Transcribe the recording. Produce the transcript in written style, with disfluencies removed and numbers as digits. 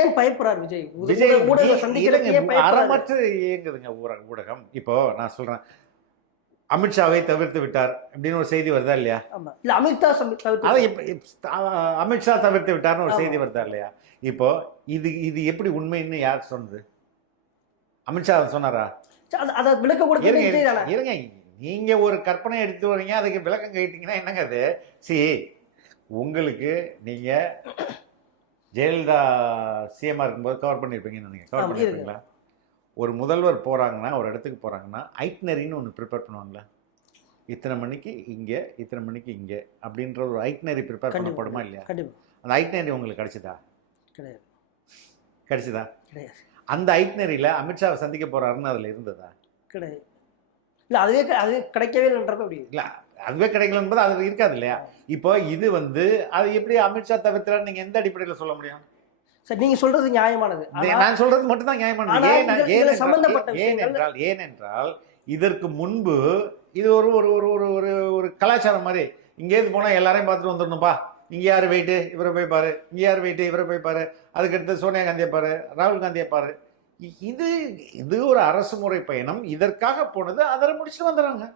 ஏன் பயப்படுறார் விஜய்? விஜய் ஊடக சந்திக்கிறதுக்கு ஏன் பயப்படுறாரு? அறமற்று இயங்குதுங்க ஊடகம். இப்போ நான் சொல்றேன், அமித்ஷாவை தவிர்த்து விட்டார் அப்படின்னு ஒரு செய்தி வருதா இல்லையா? ஆமா. இல்ல அமித்ஷா அதை அமித்ஷா தவிர்த்து விட்டார்னு ஒரு செய்தி வருதா இல்லையா? இப்போ இது எப்படி உண்மைன்னு யார் சொன்னது? அமித்ஷா சொன்னாரா? அதை விளக்க கொடுக்க இருங்க, நீங்க ஒரு கற்பனை எடுத்து வரீங்க, அதுக்கு விளக்கம் கேட்டீங்கன்னா என்னங்க அது? உங்களுக்கு நீங்க ஜெயலலிதா சிஎம்ஆர் இருக்கும்போது கவர் பண்ணியிருப்பீங்கன்னு நினைக்கிறேன். கவர் பண்ணியிருப்பீங்களா? ஒரு முதல்வர் போகிறாங்கன்னா, ஒரு இடத்துக்கு போகிறாங்கன்னா ஐட்னரின்னு ஒன்று ப்ரிப்பேர் பண்ணுவாங்களா? இத்தனை மணிக்கு இங்கே, இத்தனை மணிக்கு இங்கே அப்படின்ற ஒரு ஐட்னரி ப்ரிப்பேர் பண்ணப்படுமா இல்லையா? அந்த ஐட்னரி உங்களுக்கு கிடைச்சதா? கிடையாது. கிடைச்சதா? கிடையாது. அந்த ஐட்னரியில் அமித்ஷாவை சந்திக்க போகிறாருன்னு அதில் இருந்ததா? கிடையாது. இல்லை, அது கிடைக்கவே இல்லைன்றது அப்படி இல்லை, அதுவே கிடைக்கல என்பது அது இருக்காது இல்லையா? இப்போ இது அது எப்படி அமித்ஷா தவிர்த்தாரு நீங்க எந்த அடிப்படையில் சொல்ல முடியும்? சார், நீங்க சொல்றது நியாயமானது. நான் சொல்றது மட்டும் தான் நியாயமானது. ஏனென்றால் இதற்கு முன்பு இது ஒரு ஒரு ஒரு ஒரு ஒரு கலாச்சாரம் மாதிரி. இங்கேருந்து போனா எல்லாரையும் பார்த்துட்டு வந்துடணும்பா, இங்க யாரு வெயிட்டு இவரை போய் பாரு, இங்க யாரு வெயிட்டு இவரை போய் பாரு, அதுக்கடுத்து சோனியா காந்தியை பாரு, ராகுல் காந்தியை பாரு. இது ஒரு அரசு முறை பயணம். இதற்காக போனது, அதை முடிச்சுட்டு வந்துடுறாங்க.